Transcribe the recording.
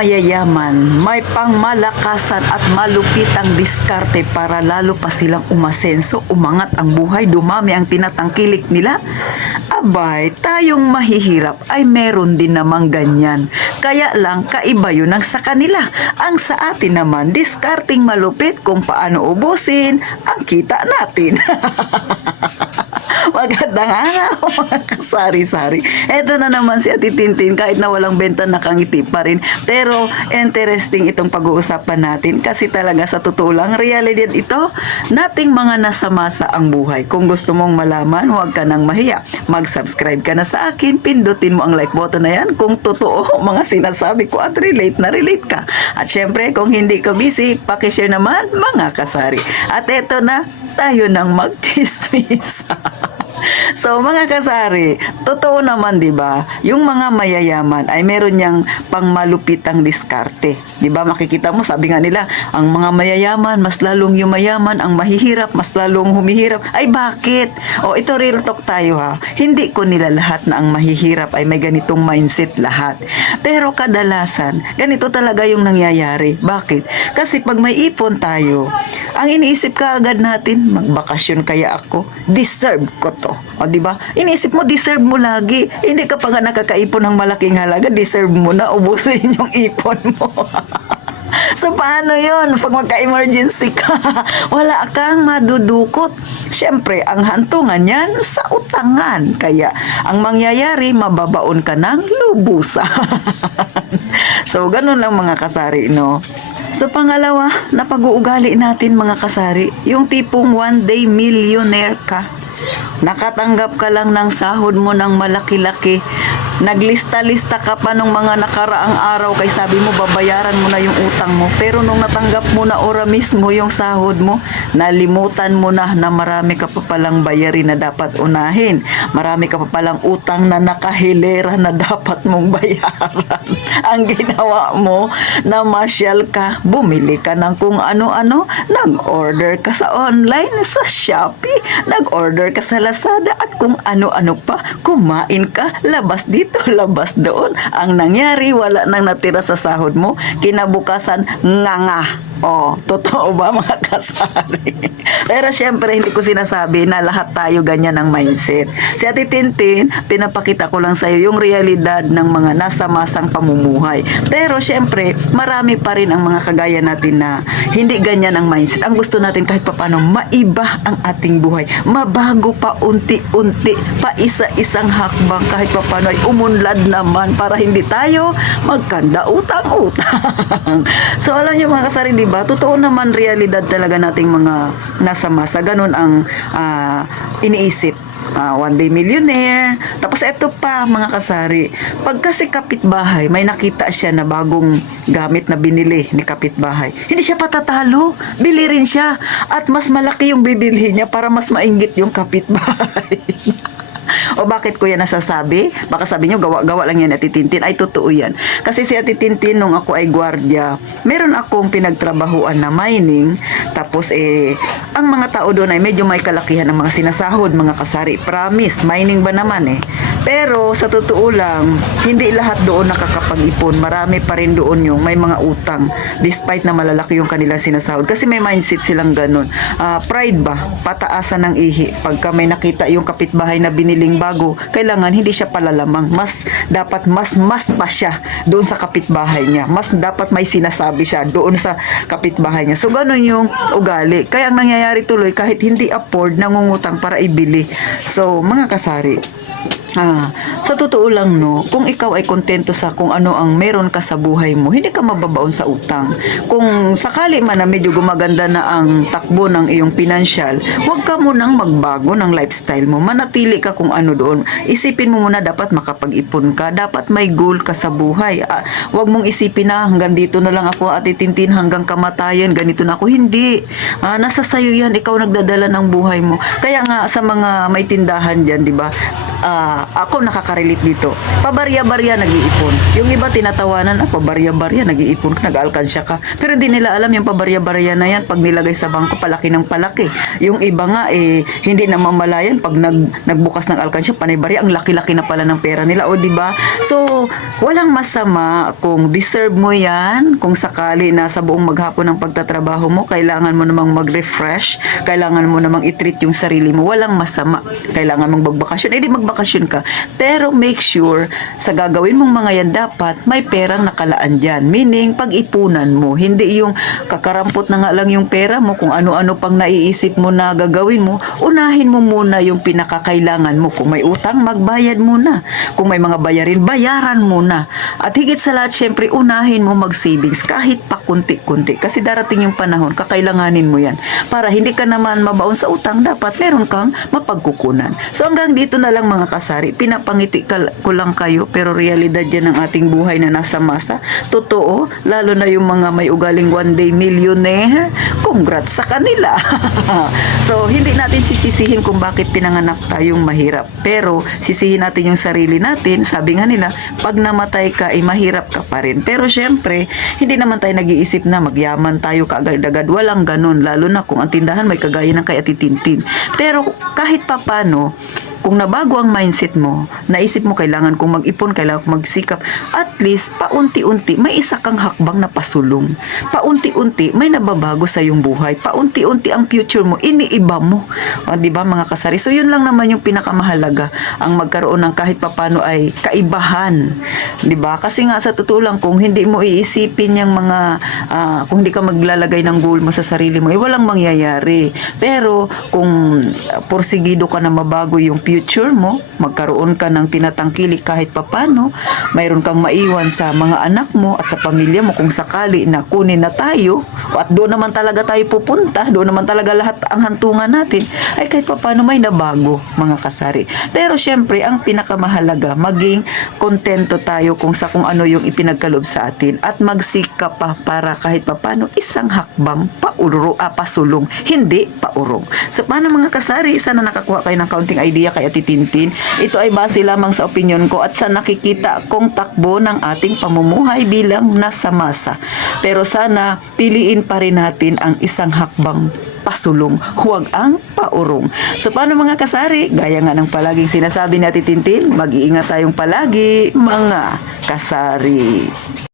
mayayaman, may pangmalakasan at malupitang diskarte para lalo pa silang umasenso, umangat ang buhay, dumami ang tinatangkilik nila. Abay, tayong mahihirap ay meron din namang ganyan. Kaya lang, kaiba yun ang sa kanila. Ang sa atin naman, diskarting malupit kung paano ubusin ang kita natin. Magandang araw mga kasari-sari. Eto na naman si Ate Tintin, kahit na walang benta nakangiti pa rin. Pero interesting itong pag-uusapan natin kasi talaga sa totoo lang, realidad ito, nating mga nasamasa ang buhay. Kung gusto mong malaman, huwag ka nang mahiya. Mag-subscribe ka na sa akin, pindutin mo ang like button na yan kung totoo mga sinasabi ko at relate na relate ka. At syempre, kung hindi ka busy, pakishare naman mga kasari. At eto na, tayo nang mag-chismis. So mga kasari, totoo naman 'di ba? Yung mga mayayaman ay meron niyang pangmalupitang diskarte. 'Di ba? Makikita mo, sabi nga nila, ang mga mayayaman mas lalong yumayaman, ang mahihirap mas lalong humihirap. Ay bakit? O ito real talk tayo ha. Hindi ko nila lahat na ang mahihirap ay may ganitong mindset lahat. Pero kadalasan, ganito talaga yung nangyayari. Bakit? Kasi pag may ipon tayo, ang iniisip ka agad natin, magbakasyon kaya ako, deserve ko to. O di ba? Iniisip mo, deserve mo lagi. Hindi ka pa nga nakakaipon ng malaking halaga, deserve mo na ubusin yung ipon mo. So paano yun? Pag magka-emergency ka, wala kang madudukot. Siyempre, ang hantungan yan sa utangan. Kaya, ang mangyayari, mababaon ka ng lubusan. So, ganun lang mga kasari, no? So, pangalawa, na pag-uugali natin mga kasari, yung tipong one day millionaire ka. Nakatanggap ka lang ng sahod mo ng malaki-laki. Naglista-lista ka pa nung mga nakaraang araw kay sabi mo babayaran mo na yung utang mo. Pero nung natanggap mo na ora mismo yung sahod mo, nalimutan mo na marami ka pa palang bayarin na dapat unahin. Marami ka pa palang utang na nakahilera na dapat mong bayaran. Ang ginawa mo, namasyal ka, bumili ka ng kung ano-ano, nag-order ka sa online, sa Shopee, nag-order ka sa Lazada at kung ano-ano pa, kumain ka, labas dito, labas doon. Ang nangyari, wala nang natira sa sahod mo, kinabukasan, nganga. Oh, totoo ba mga kasari? Pero syempre, hindi ko sinasabi na lahat tayo ganyan ang mindset. Si Ate Tintin, pinapakita ko lang sa iyo yung realidad ng mga nasa masang pamumuhay. Pero syempre, marami pa rin ang mga kagaya natin na hindi ganyan ang mindset. Ang gusto natin kahit papaano, maiba ang ating buhay. Mabago pa unti-unti, pa isa-isang hakbang kahit papaano ay umunlad naman para hindi tayo magkanda utang-utang. So alam niyo mga kasari, di ba? Totoo naman realidad talaga nating mga nasa masa. Ganun ang iniisip. One day millionaire. Tapos eto pa mga kasari, pag kasi kapitbahay, may nakita siya na bagong gamit na binili ni kapitbahay, hindi siya patatalo, bili rin siya at mas malaki yung bibili niya para mas mainggit yung kapitbahay. O bakit ko yan nasasabi? Baka sabi nyo, gawa-gawa lang yan Ate Tintin. Ay, totoo yan. Kasi si Ate Tintin, nung ako ay gwardiya, meron akong pinagtrabahuan na mining. Tapos, ang mga tao doon ay medyo may kalakihan ng mga sinasahod, mga kasari. Promise, mining ba naman eh. Pero, sa totoo lang, hindi lahat doon nakakapag-ipon. Marami pa rin doon yung may mga utang. Despite na malalaki yung kanilang sinasahod. Kasi may mindset silang ganun. Pride ba? Pataasan ng ihi. Pagka may nakita yung kapitbahay na biniling bago, kailangan hindi siya palalamang. Dapat mas pa siya doon sa kapitbahay niya. Mas dapat may sinasabi siya doon sa kapitbahay niya. So, ganun yung ugali. Kaya ang nangyayari tuloy, kahit hindi afford, nangungutang para ibili. So, mga kasari, sa totoo lang no, kung ikaw ay kontento sa kung ano ang meron ka sa buhay mo, hindi ka mababaon sa utang. Kung sakali man na medyo gumaganda na ang takbo ng iyong pinansyal, huwag ka munang magbago ng lifestyle mo. Manatili ka kung ano doon. Isipin mo muna, dapat makapag-ipon ka, dapat may goal ka sa buhay. Huwag mong isipin na hanggang dito na lang ako, Ate Tintin, hanggang kamatayan, ganito na ako. Hindi. Nasa sayo yan, ikaw nagdadala ng buhay mo. Kaya nga sa mga may tindahan diyan, 'di ba? ako nakaka-relate dito. Pabarya-barya nag-iipon. Yung iba tinatawanan, pabarya-barya nag-iipon ka, nag-alkansya ka. Pero hindi nila alam yung pabarya-barya na yan pag nilagay sa bangko, palaki ng palaki. Yung iba nga hindi na mamalayan pag nagbukas ng alkansya, panay barya, ang laki-laki na pala ng pera nila, o di ba? So, walang masama kung deserve mo yan, kung sakali na sa buong maghapon ng pagtatrabaho mo, kailangan mo namang mag-refresh, kailangan mo namang i-treat yung sarili mo, walang masama. Kailangan mong magbakasyon, edi magbakasyon ka. Pero make sure, sa gagawin mong mga yan, dapat may perang nakalaan dyan. Meaning, pag-ipunan mo, hindi yung kakarampot na nga lang yung pera mo, kung ano-ano pang naiisip mo na gagawin mo, unahin mo muna yung pinakakailangan mo. Kung may utang, magbayad muna. Kung may mga bayarin, bayaran muna. At higit sa lahat, syempre, unahin mo mag-savings kahit pa kunti-kunti. Kasi darating yung panahon, kakailanganin mo yan. Para hindi ka naman mabaon sa utang, dapat meron kang mapagkukunan. So hanggang dito na lang mga kasari, pinapangiti ko lang kayo, pero realidad yan ng ating buhay na nasa masa. Totoo, lalo na yung mga may ugaling one day millionaire, congrats sa kanila. So hindi natin sisisihin kung bakit pinanganak tayong mahirap, pero sisihin natin yung sarili natin. Sabi nga nila, pag namatay ka, mahirap ka pa rin. Pero syempre, hindi naman tayo nag-iisip na magyaman tayo kaagad-agad. Walang ganun, lalo na kung ang tindahan may kagaya ng kay Ate Tintin. Pero kahit papano, kung nabago ang mindset mo, naisip mo kailangan kong mag-ipon, kailangan kong magsikap, at least paunti-unti may isa kang hakbang na pasulong. Paunti-unti may nababago sa iyong buhay. Paunti-unti ang future mo, iniiba mo. O, di ba mga kasari? So yun lang naman yung pinakamahalaga, ang magkaroon ng kahit papano ay kaibahan. Di ba? Kasi nga sa totoo lang, kung hindi mo iisipin yung mga, kung hindi ka maglalagay ng goal mo sa sarili mo, walang mangyayari. Pero kung porsigido ka na mabago yung future mo, magkaroon ka ng tinatangkili kahit papano, mayroon kang maiwan sa mga anak mo at sa pamilya mo kung sakali na kunin na tayo, at doon naman talaga tayo pupunta, doon naman talaga lahat ang hantungan natin, ay kahit papano may nabago mga kasari. Pero syempre, ang pinakamahalaga, maging kontento tayo kung ano yung ipinagkaloob sa atin, at magsikap pa para kahit papano isang hakbang pasulong, hindi paurong. So paano mga kasari, sana nakakuha kayo ng kaunting idea kay Ate Tintin. Ito ay base lamang sa opinion ko at sa nakikita kong takbo ng ating pamumuhay bilang nasa masa. Pero sana piliin pa rin natin ang isang hakbang pasulong, huwag ang paurong. So paano mga kasari? Gaya nga ng palaging sinasabi ni Ate Tintin, mag-iingat tayong palagi mga kasari.